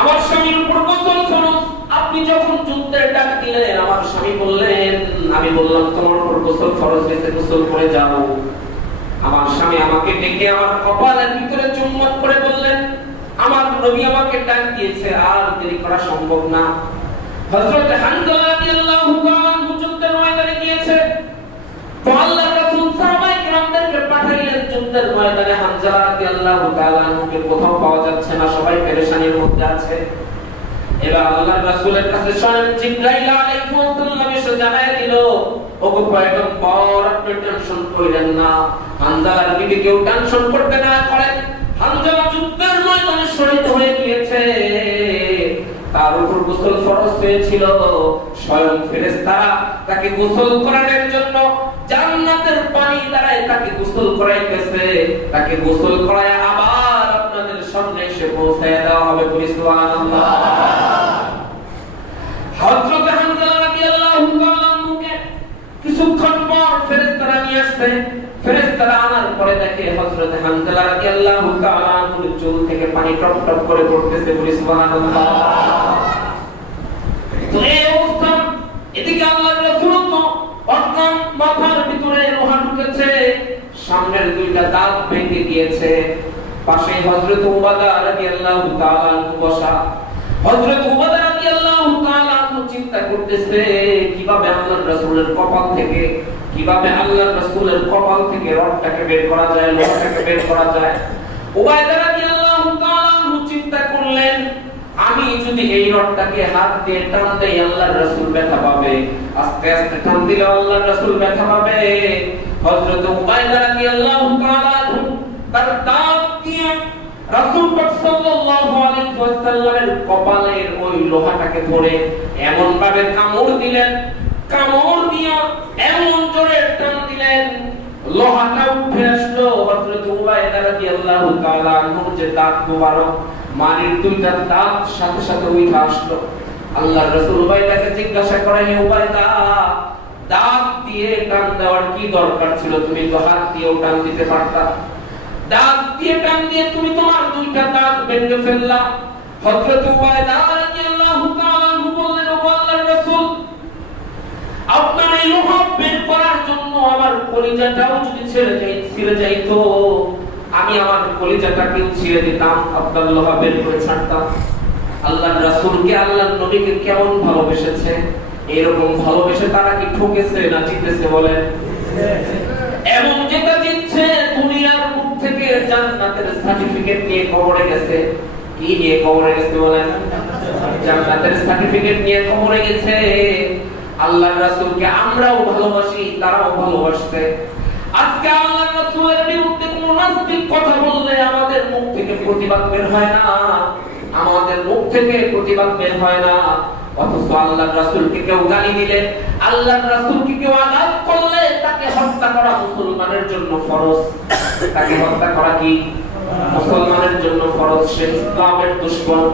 আমার স্বামীর উপর গোসল ফরজ। আপনি যখন যুদ্ধের ডাক দিলেন, আমার স্বামী বললেন, আমি বললাম তোমার উপর গোসল ফরজ হয়েছে, গোসল করে যাও। আমার স্বামী আমাকে ডেকে আমার কপালের ভিতরে চুম্বন করে বললেন, আমার নবী আমাকে ডাক দিয়েছে, আর দেরি করা সম্ভব না। হযরত হানজালা রাদিয়াল্লাহু তাআলা আনহু যুদ্ধের ময়দানে গিয়েছে, তো আল্লাহর রাসূল সাহাবায়ে কিরামদেরকে পাঠাইলেন যুদ্ধের ময়দানে। হানজালা রাদিয়াল্লাহু তাআলা আনহুকে কোথাও পাওয়া যাচ্ছে না, সবাই পেরেশানির মধ্যে আছে। এবার আল্লাহর রাসূলের কাছে স্বয়ং জিবরাইল আলাইহিস সালাম এসে জানায় দিল, ওগো পয়গম্বর, আপনি টেনশন করেন না, হানজালার দিকে কেউ টেনশন করতে না পারেন। হানজালা যুদ্ধের ময়দানে শহীদ হয়ে গিয়েছে, তার উপর গোসল ফরজ হয়েছিল। স্বয়ং ফেরেশতারা তাকে গোসল করানোর জন্য জান্নাতের পানি দ্বারা তাকে গোসল করাইতেছে। তাকে গোসল করায় আবার আপনাদের সামনে এসে পৌঁছায় দেওয়া হবে। বলি সুবহানাল্লাহ। হযরত হানজালা রাদিয়াল্লাহু তাআলা আনহুকে কিছুক্ষণ পর ফেরেশতারা নিয়ে আসবে। ফেরেশতারা আনার পরে দেখে হযরত হানজালা রাদিয়াল্লাহু তাআলা আনহুর চোখ থেকে পানি টপ টপ করে পড়তেছে। বলি সুবহানাল্লাহ। তো এই অবস্থা, এদিকে আল্লাহর রাসূল তো অজ্ঞান, মাথার ভিতরে লোহা ঢুকেছে, সামনের দুইটা দাঁত ভেঙে গিয়েছে। পাশে হযরত উবাদা রাদিয়াল্লাহু তাআলা আনহু বসা। হযরত উবাদা রাদিয়াল্লাহু তাআলা আনহু চিন্তা করতেছে, কিভাবে আল্লাহর রাসূলের কপাল থেকে, কিভাবে আল্লাহর রাসূলের কপাল থেকে রডটাকে বের করা যায়, লোহাটাকে বের করা যায়। উবাদা রাদিয়াল্লাহু তাআলা আনহু চিন্তা করলেন, আমি যদি এই রডটাকে হাত দিয়ে টান দেই আল্লাহর রাসূল ব্যথা পাবে, আস্তে আস্তে টান দিলে আল্লাহর রাসূল ব্যথা পাবে। হযরত উবাইদা রাদিয়াল্লাহু তাআলা আনহু তার দাঁত দিয়ে রাসূল পাক সাল্লাল্লাহু আলাইহি ওয়াসাল্লামের কপালের ওই লোহাটাকে ধরে এমন ভাবে কামড় দিলেন, কামড় দিয়ে এমন জোরে টান দিলেন, লোহাটা উঠে আসলো। হযরত উবাইদা রাদিয়াল্লাহু তাআলা আনহুর যে দাঁত মোবারক, মানির দুইটা দাঁত সাথে সাথে উঠে আসলো। আল্লাহর রাসূল উবাইদাকে জিজ্ঞাসা করে, হে উবাইদা, দাঁত দিয়ে টান দেওয়ার কি দরকার ছিল? তুমি তো হাত দিয়ে টান দিতে পারতা, দাঁত দিয়ে টান দিয়ে তুমি তোমার দুইটা দাঁত ভেঙে ফেললা। হযরত উবাইদা রাদিয়াল্লাহু তাআলা আনহু বললেন, ও আল্লাহর রাসূল, আপনার এই লোহা বের করার জন্য আমার কলিজাটাও যদি ছিঁড়ে যাইতো, আমি আমার কলিজাটাকেও ছিঁড়ে দিতাম, আব্দুল্লাহ বের করে ছাড়তাম। আল্লাহর রাসূলকে, আল্লাহর নবীকে কেমন ভালোবেসেছে! এরকম ভালোবেসে তারা কি ঠকেছে না জিতেছে বলেন? এবং যেটা জিতছে, দুনিয়ার মুখ থেকে জান্নাতের সার্টিফিকেট নিয়ে কবরে গেছে। কি নিয়ে কবরে গেছে বলেন? জান্নাতের সার্টিফিকেট নিয়ে কবরে গেছে। আল্লাহর রাসূলকে আমরাও ভালোবাসি, তারাও ভালোবাসছে। আজকে আল্লাহর রাসূলের বিরুদ্ধে কোন নাস্তিক কথা বললে আমাদের মুখ থেকে প্রতিবাদ বের হয় না, আমাদের মুখ থেকে প্রতিবাদ বের হয় না। অথচ আল্লাহর রাসূলকে কেউ গালি দিলে, আল্লাহর রাসূলকে কেউ আঘাত করলে তাকে হত্যা করা মুসলমানের জন্য ফরজ। তাকে হত্যা করা কি মুসলমানের জন্য ফরজ। সে ইসলামের দুশমন।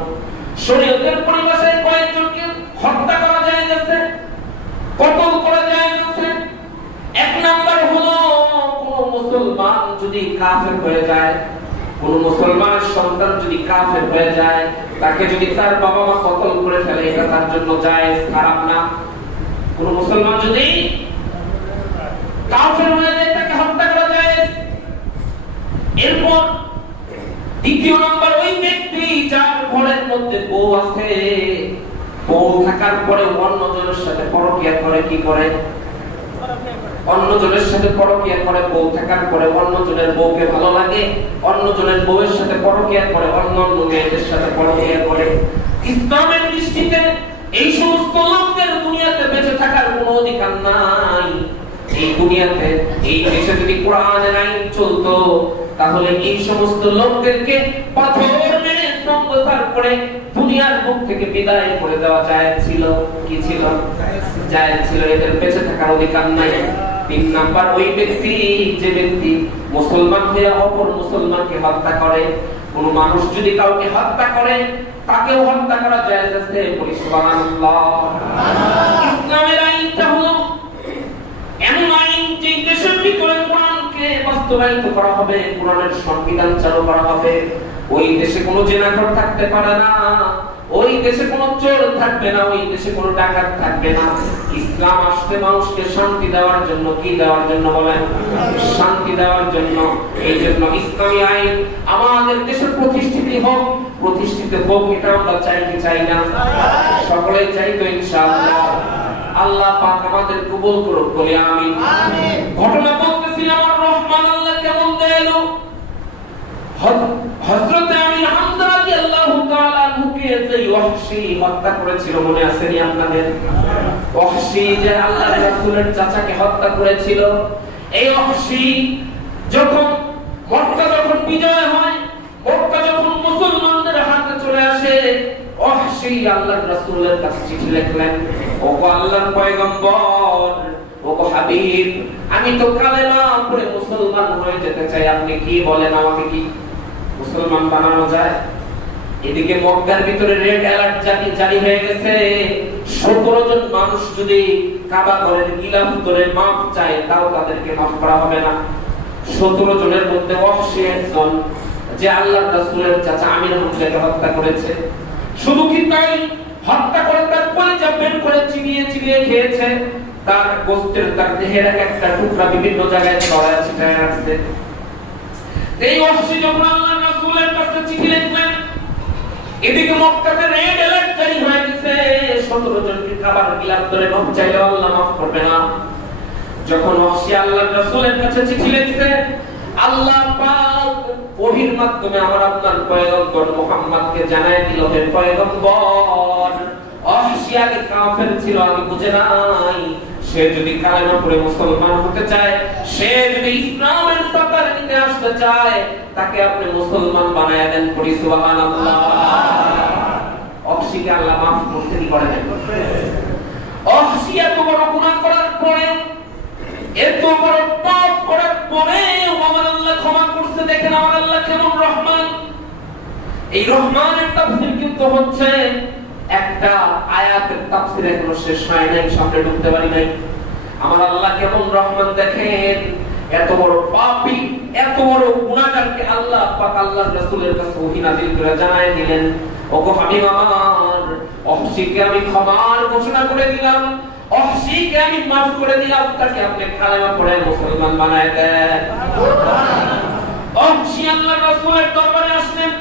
শরীয়তের পরিভাষায় কয়েকজনকে হত্যা করা যায় যাচ্ছে, কতল করা যায় যাচ্ছে। এক নাম্বার হলো কোন মুসলমান যদি কাফের হয়ে যায়, কোন মুসলমানের সন্তান যদি কাফের হয়ে যায়, তাকে যদি তার বাবা মা কতল করে ফেলে, এটা তার জন্য জায়েজ, খারাপ না। কোন মুসলমান যদি কাফের হয়ে যায়, তাকে হত্যা করা জায়েজ। এরপর দ্বিতীয় নাম্বার, ওই ব্যক্তি যার ঘরের মধ্যে বউ আছে, বউ থাকার পরে অন্যজনের সাথে পরকীয়া করে, কি করে? অন্যজনের সাথে পরকীয়া করে। বউ থাকার পরে অন্যজনের বউকে ভালো লাগে, অন্যজনের বউয়ের সাথে পরকীয়া করে, অন্য মেয়েদের সাথে পরকীয়া করে। ইসলামের দৃষ্টিতে এই সমস্ত লোকদের দুনিয়াতে বেঁচে থাকার কোনো অধিকার নাই। এই দুনিয়াতে, এই দেশে যদি কোরআনের আইন চলতো, তাহলে এই সমস্ত লোকদেরকে পাথর মেরে সংসার করে দুনিয়ার মুখ থেকে বিদায় করে দেওয়া যায় ছিল। কি ছিল? জায়েজ ছিল। এদের বেঁচে থাকার অধিকার নাই। তিন নাম্বার, ওই ব্যক্তি, যে ব্যক্তি মুসলমান হয়ে অপর মুসলমানকে হত্যা করে। কোন মানুষ যদি কাউকে হত্যা করে, তাকেও হত্যা করা জায়েজ আছে। বলি সুবহানাল্লাহ। ইসলামের আইনটা হলো এমন আইন যে দেশের ভিতরে কোরআনকে বাস্তবায়িত করা হবে, কোরআনের সংবিধান চালু করা হবে। ওই দেশে কোনো জিনাখোর থাকতে পারে না, ওই দেশে কোনো চোর থাকবে না, ওই দেশে কোনো ডাকাত থাকবে না। ইসলাম আসছে মানুষকে শান্তি দেওয়ার জন্য। কি দেওয়ার জন্য বলেন? শান্তি দেওয়ার জন্য। এই জন্য ইসলামী আইন আমাদের দেশে প্রতিষ্ঠিত হোক, প্রতিষ্ঠিত হোক, এটা আমরা চাই কি চাই না? সকলেই চাই তো ইনশাআল্লাহ। আল্লাহ পাক আমাদের কবুল করুক, বলি আমিন। ঘটনা বলতেছিলাম, আর রহমান আল্লাহ কেমন দয়ালু। হযরত আমির হামজা রাদিয়াল্লাহু তাআলা আনহুকে যে ওয়াহশী হত্যা করেছিল, মনে আছে নি আপনাদের? ওয়াহশী যে আল্লাহর রাসূলের চাচাকে হত্যা করেছিল। এই ওয়াহশী যখন মক্কা বিজয় হয়, মক্কা যখন মুসলমানদের হাতে চলে আসে, ওয়াহশী আল্লাহর রাসূলের কাছে চিঠি লিখলেন, ওগো আল্লাহর পয়গম্বর, ওগো হাবিব, আমি তো কালেমা পড়ে মুসলমান হয়ে যেতে চাই, আপনি কি বলেন, আমাকে কি মুসলমান বানানো যায়? এদিকে মক্কার ভিতরে রেড অ্যালার্ট জারি হয়ে গেছে। 17 জন মানুষ যদি কাবা ঘরের গিলাফ ধরে মাফ চায়, তাও তাদেরকে মাফ করা হবে না। 17 জনের মধ্যে ওয়াহশী একজন, যে আল্লাহর রাসূলের চাচা আমির হামজাকে হত্যা করেছে। শুধু কি তাই, হত্যা করে তার কলিজা বের করে চিবিয়ে চিবিয়ে খেয়েছে। তার গোশতের, তার দেহের একটা টুকরা বিভিন্ন জায়গায় ছড়ায় ছিটায় রাখছে। এই ওয়াহশী যখন আল্লাহর রাসূলের কাছে চিঠি লিখলেন, এদিকে মক্কাতে রেড অ্যালার্ট জারি হয়ে গেছে। 17 জনকে খাবার গিলাফ ধরে মাফ চাইলে আল্লাহ মাফ করবে না। যখন ওয়াহশী আল্লাহর রাসূলের কাছে চিঠি লিখছে, আল্লাহ পাক ওহীর মাধ্যমে আমার আপনার পয়গম্বর মুহাম্মদকে জানায় দিল, হে পয়গম্বর, ওয়াহশী আগে কাফের ছিল, আমি বুঝে নাই। সে যদি কালেমা পড়ে মুসলমান হতে চায়, সে যদি ইসলামের সাথে নিতে আসতে চায়, তাকে আপনি মুসলমান বানায়া দেন। পড়ি সুবহানাল্লাহ। ওয়াহশীকে আল্লাহ মাফ করতে কি করে দেন? ওয়াহশী এত বড় গুনাহ করার পরে, এত বড় পাপ করার পরে আমার আল্লাহ ক্ষমা করতে। দেখেন আমার আল্লাহ কেমন রহমান। এই রহমানের তাফসীর কিন্তু হচ্ছে একটা আয়াতের তাফসীর, এখনো শেষ হয় নাই, সামনে ঢুকতে পারি নাই। আমার আল্লাহ কেমন রহমান দেখেন। এত বড় পাপী, এত বড় গুনাহগারকে আল্লাহ পাক আল্লাহর রাসূলের কাছে ওহী নাযিল করে জানায় দিলেন, ওগো হাবিব আমার, ওয়াহশীকে আমি ক্ষমার ঘোষণা করে দিলাম। ওহশীকে আমি মাফ করে দিলাম, তাকে আপনি কালেমা পড়ে মুসলমান বানায় দেন। ওহশী আল্লাহর রাসূলের দরবারে আসলেন।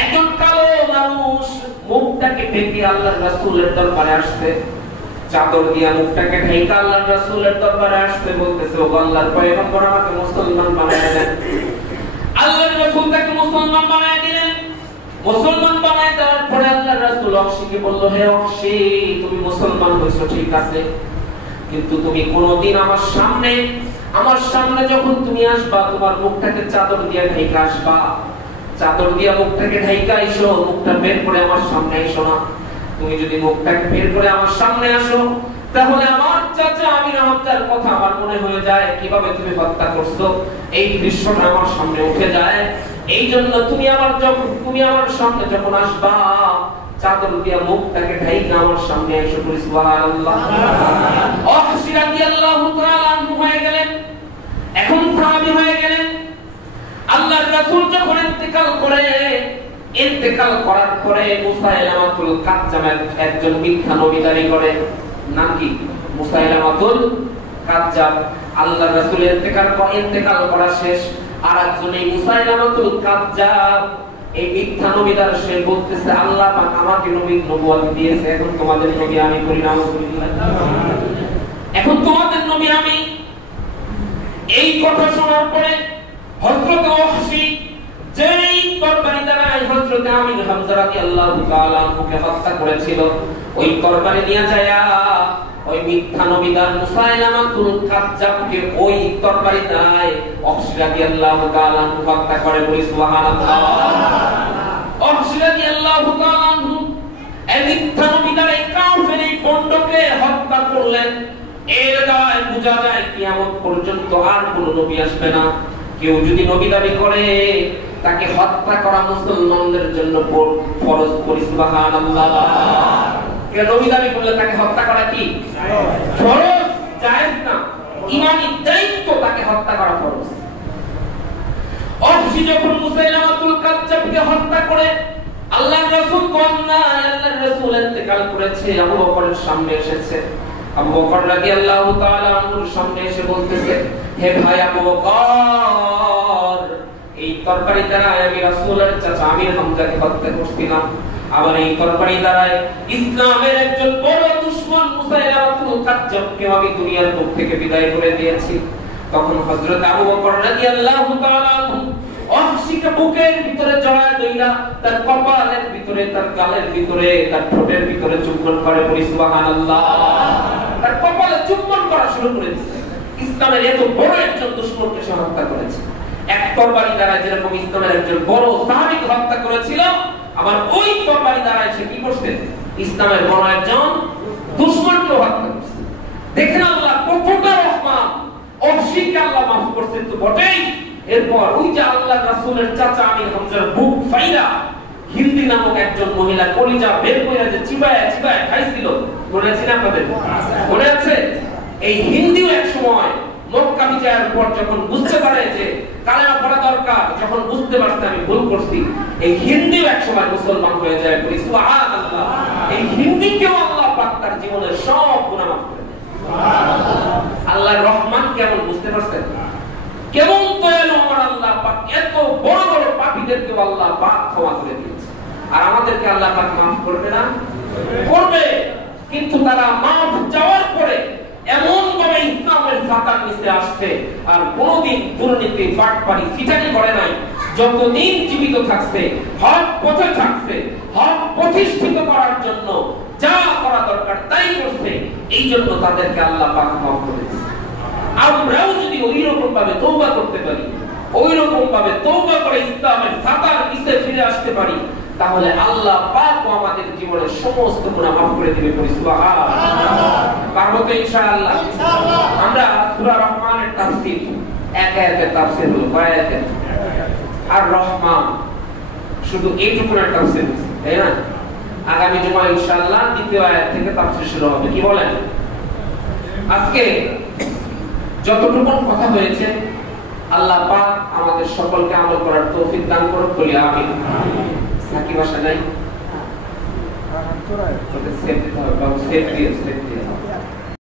একজন কালো মানুষ মুখটাকে ঢেকে আল্লাহর রাসূলের দরবারে আসছে, চাদর দিয়া মুখটাকে ঢেকে আল্লাহর রাসূলের দরবারে আসতে বলতেছে, ও আল্লাহর পয়গম্বর আমাকে মুসলমান বানায় দেন। আল্লাহর রাসূল তাকে মুসলমান বানায় দিলেন। মুসলমান বানায় দেওয়ার পরে আল্লাহর রাসূল ওহশীকে বলল, হে ওহশী, তুমি মুসলমান হইছো ঠিক আছে, কিন্তু তুমি কোনদিন আমার সামনে যখন তুমি আসবা, তোমার মুখটাকে চাদর দিয়ে ঢেকে আসবা। চাদর দিয়ে মুখটাকে ঢেকে আইসো, মুখটা বের করে আমার সামনে আইসো না। তুমি যদি মুখটাকে বের করে আমার সামনে আসো, তাহলে আমার চাচা আমির হামজার কথা আমার মনে হয়ে যায়, কিভাবে তুমি হত্যা করছো এই দৃশ্যটা আমার সামনে উঠে যায়। এই জন্য তুমি আমার সামনে যখন আসবা, চাদর দিয়ে মুখটাকে ঢেকে আমার সামনে এসে বলি সুবহানাল্লাহ। ওহশী রাদিয়াল্লাহু তাআলা আনহু হয়ে গেলেন, এখন সাহাবী হয়ে গেলেন। আল্লাহর রাসূল যখন ইন্তেকাল করার পরে মুসাইলামাতুল কাজ্জাবের একজন মিথ্যা নবী দাঁড়ি করে, নাকি মুসাইলামাতুল কাজ্জাব। আল্লাহর রাসূল ইন্তেকাল করা শেষ, আর একজন এই মুসাইলামাতুল কাজ্জাব এই মিথ্যা নবী দ্বারা সে বলতেছে, আল্লাহ পাক আমাকে নবুয়ত দিয়েছে, এখন তোমাদের নবী আমি পরিণাম করিলাম, এখন তোমাদের নবী আমি। এই কথা শোনার পরে হযরত ওহশী যেই তরবারি দ্বারা হযরত আমির হামজা রাদিয়াল্লাহু তাআলা আনহুকে হত্যা করেছিল, ওই তরবারি নিয়ে যায় ওই মিথ্যা নবীদার মুসাইলামাতুল কাজ্জাবকে ওই তরবারি দ্বারা ওহশী রাদিয়াল্লাহু তাআলা আনহু হত্যা করে, বলি সুবহানাল্লাহ। ওহশী রাদিয়াল্লাহু তাআলা আনহু এই মিথ্যা নবীদার এই কাফের এই পণ্ডকে হত্যা করলেন। এর দ্বারা বোঝা যায় কিয়ামত পর্যন্ত আর কোন নবী আসবে না। কেউ যদি নবী দাবি করে, তাকে হত্যা করা মুসলমানদের জন্য ফরজ, করি সুবহানাল্লাহ। কেউ নবী দাবি করলে তাকে হত্যা করা কি ফরজ, জায়েজ না, ঈমানি দায়িত্ব, তাকে হত্যা করা ফরজ। ওহশী যখন মুসাইলামাতুল কাজ্জাবকে হত্যা করে, আল্লাহর রাসূল আল্লাহর রাসূল ইন্তেকাল করেছে, আবু বকরের সামনে এসেছে। আবু বকর রাদিয়াল্লাহু তাআলা আনহুর সামনে এসে বলতেছে, হে ভাই আবু বকর, এই তরবারি দ্বারা আমি রাসূলের চাচা আমির হামজাকে হত্যা করছিলাম, আবার এই তরবারি দ্বারা ইসলামের একজন বড় দুশমন মুসাইলামাতুল কাজ্জাবকে আমি দুনিয়ার বুক থেকে বিদায় করে দিয়েছি। তখন হযরত আবু বকর রাদিয়াল্লাহু তাআলা আনহু ওহশীকে বুকের ভিতরে জড়ায় ধইরা তার কপালের ভিতরে, তার গালের ভিতরে, তার ঠোঁটের ভিতরে চুম্বন করে, বলি সুবহানাল্লাহ। তার কপালে চুম্বন করা শুরু করে দিয়েছে। ইসলামের এত বড় একজন দুশমনকে সে হত্যা করেছে। এক তরবারি দ্বারা যেরকম ইসলামের একজন বড় সাহাবীকে হত্যা করেছিল, আবার ওই তরবারি দ্বারা সে কি করছে, ইসলামের বড় একজন দুশমনকে হত্যা করেছে। দেখেন আল্লাহ কতটা রহমান, ওহশীকে আল্লাহ মাফ করছেন তো বটেই। এরপর ওই যে আল্লাহর রাসূলের চাচা আমির হামজার বুক ফাইরা হিন্দি নামক একজন মহিলা কলিজা বের করে যে চিবায় খাইছিল, মনে আছে না আপনাদের? মনে আছে? এই হিন্দিও এক সময় মক্কা বিজয়ের পর যখন বুঝতে পারে যে কালেমা পড়া দরকার, যখন বুঝতে পারছে আমি ভুল করছি, এই হিন্দিও এক সময় মুসলমান হয়ে যায়, বলি সুবহানাল্লাহ। এই হিন্দিকেও আল্লাহ পাক তার জীবনের সব গুনাহ মাফ করে দেন। আল্লাহর রহমান কেমন বুঝতে পারছেন? কেমন দয়ালু আমার আল্লাহ পাক, এত বড় বড় পাপীদেরকে আল্লাহ পাক ক্ষমা করে দিয়েছে। আর আমাদেরকে আল্লাহ পাক মাফ করবে না? করবে, কিন্তু তারা মাফ চাওয়ার পরে এমন ভাবে ইসলামের ছাতার নিচে আসছে, আর কোনদিন দুর্নীতি, বাটপারি, ফিটানি করে নাই। যতদিন জীবিত থাকছে, হক পথে থাকছে, হক প্রতিষ্ঠিত করার জন্য যা করা দরকার তাই করছে। এই জন্য তাদেরকে আল্লাহ পাক মাফ করে দিয়েছে। আমরাও যদি ওই রকম ভাবে তওবা করতে পারি, ওই রকম ভাবে তওবা করে ইসলামের ছাতার নিচে ফিরে আসতে পারি, তাহলে আল্লাহ পাক আমাদের জীবনের সমস্ত গুনাহ মাফ করে দিবে, বলি সুবহানাল্লাহ। পারবো তো ইনশাআল্লাহ। আমরা সূরা রহমানের তাফসীর, এক আয়াতের তাফসীর হলো, কয় আয়াতের? আর রহমান, শুধু এইটুকুর তাফসীর, তাই না? আগামী জুমা ইনশাআল্লাহ দ্বিতীয় আয়াত থেকে তাফসীর শুরু হবে। কি বলেন? আজকে যতটুকু কথা হয়েছে আল্লাহ পাক আমাদের সকলকে আমল করার তৌফিক দান করুন, বলি আমিন। নাকি ভাষা নাই? Correct. ওটা সেফ হবে, সেফটি সেফটি হবে।